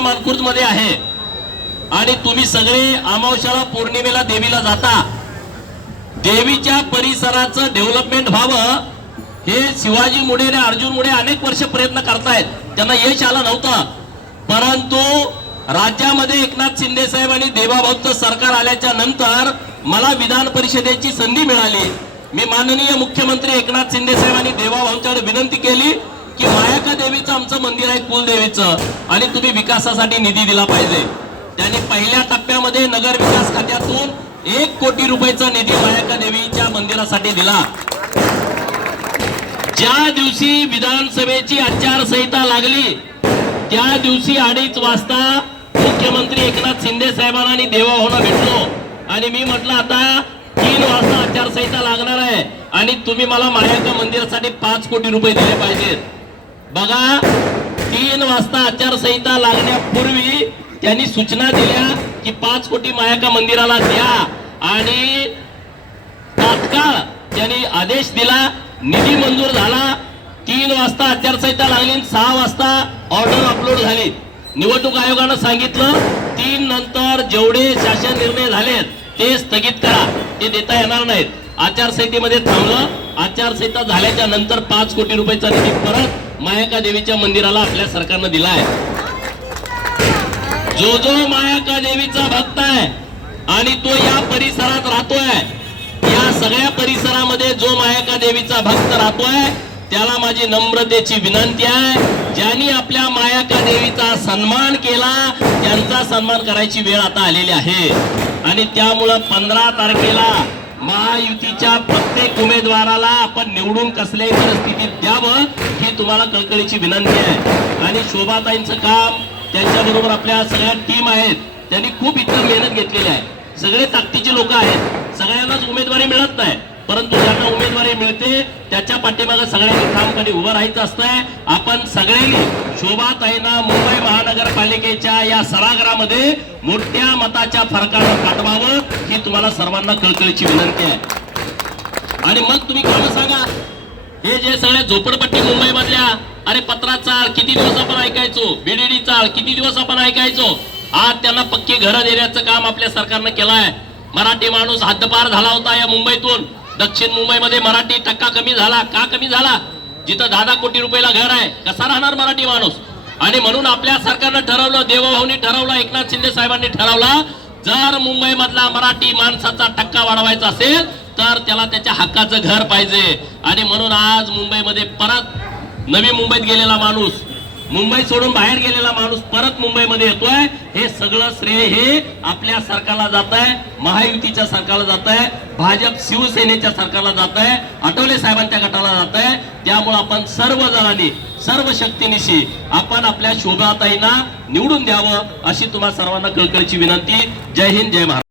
आपल्या मानखुर्द मध्ये आहे आणि तुम्ही सगळे अमावस्याला पौर्णिमेला देवीला जाता, देवीच्या परिसराचं डेव्हलपमेंट व्हावं हे शिवाजी मुळे आणि अर्जुन मुळे अनेक वर्ष प्रयत्न करतायत, त्यांना यश आलं नव्हतं. परंतु राज्यामध्ये एकनाथ शिंदे साहेब आणि देवाभाऊचं सरकार आल्याच्या नंतर मला विधान परिषदेची संधी मिळाली. मी माननीय मुख्यमंत्री एकनाथ शिंदे साहेब आणि देवाभाऊंच्याकडे विनंती केली की मायाका देवीचं आमचं मंदिर आहे कुलदेवीचं आणि तुम्ही विकासासाठी निधी दिला पाहिजे. त्यांनी पहिल्या टप्प्यामध्ये नगर विकास खात्यातून 1 कोटी रुपयाचा निधी मायाका देवीच्या मंदिरासाठी दिला. ज्या दिवशी विधानसभेची आचारसंहिता लागली त्या दिवशी 2:30 वाजता मुख्यमंत्री एकनाथ शिंदे साहेबांना आणि देवाभाऊंना भेटलो आणि मी म्हटलं आता 3 वाजता आचारसंहिता लागणार आहे आणि तुम्ही मला मायाका मंदिरासाठी 5 कोटी रुपये दिले पाहिजेत. बघा, 3 वाजता आचारसंहिता लागण्यापूर्वी त्यांनी सूचना दिल्या की 5 कोटी मायाका मंदिराला द्या आणि तात्काळ त्यांनी आदेश दिला, निधी मंजूर झाला. 3 वाजता आचारसंहिता लागली, 6 वाजता ऑर्डर अपलोड झाली. निवडणूक आयोगानं सांगितलं 3 नंतर जेवढे शासन निर्णय झालेत ते स्थगित करा, ते देता येणार नाहीत. आचारसंहितेमध्ये थांबलं. आचारसंहिता झाल्याच्या नंतर 5 कोटी रुपयाचा निधी परत मायाका देवीच्या मंदिराला आपल्या सरकारनं दिला आहे. जो जो मायाका देवीचा भक्त आहे आणि तो या परिसरात राहतोय, या सगळ्या परिसरामध्ये जो मायाका देवीचा भक्त राहतोय त्याला माझी नम्रतेची विनंती आहे, ज्यांनी आपल्या मायाका देवीचा सन्मान केला त्यांचा सन्मान करायची वेळ आता आलेली आहे. आणि त्यामुळं 15 तारखेला महायुतीच्या प्रत्येक उमेदवाराला आपण निवडून कसल्याही परिस्थितीत द्यावं ही तुम्हाला कळकळीची विनंती आहे. आणि शोभाताईंचं काम, त्यांच्याबरोबर आपल्या सगळ्या टीम आहेत, त्यांनी खूप इतर मेहनत घेतलेली आहे. सगळे ताकदीचे लोक आहेत, सगळ्यांनाच उमेदवारी मिळत नाही, परंतु ज्यांना उमेदवारी मिळते त्याच्या पाठीमागे सगळ्यांनी ठामपणे उभं राहायचं असतंय. आपण सगळ्यांनी शोभाताईंना मुंबई महानगरपालिकेच्या या सभागृहामध्ये मोठ्या मताच्या फरकानं पाठवावं ही तुम्हाला सर्वांना कळकळीची विनंती आहे. आणि मग तुम्ही कामं सांगा. हे जे सगळ्या झोपडपट्टी मुंबई मधल्या, अरे पत्रा चाळ किती दिवस आपण ऐकायचो, बीडीडी चाळ किती दिवस आपण ऐकायचो, आज त्यांना पक्की घरं देण्याचं काम आपल्या सरकारनं केलं आहे. मराठी माणूस हद्दपार झाला होता या मुंबईतून. दक्षिण मुंबईमध्ये मराठी टक्का कमी झाला. का कमी झाला? जिथं 10 कोटी रुपयाला घर आहे, कसा राहणार मराठी माणूस? आणि म्हणून आपल्या सरकारनं ठरवलं, देवाभाऊंनी ठरवलं, एकनाथ शिंदे साहेबांनी ठरवलं, जर मुंबई मधला मराठी माणसाचा टक्का वाढवायचा असेल तर त्याला त्याच्या हक्काचं घर पाहिजे. आणि म्हणून आज मुंबईमध्ये परत नवी मुंबईत गेलेला माणूस, मुंबई सोडून बाहेर गेलेला माणूस परत मुंबईमध्ये येतोय. हे सगळं श्रेय हे आपल्या सरकारला जात आहे, महायुतीच्या सरकारला जात आहे, भाजप शिवसेनेच्या सरकारला जात आहे, आठवले साहेबांच्या गटाला जात आहे. त्यामुळे आपण सर्व जणांनी सर्व शक्तीनिशी आपण आपल्या शोभाताईंना निवडून द्यावं अशी तुम्हा सर्वांना कळकळीची विनंती. जय हिंद, जय महाराष्ट्र.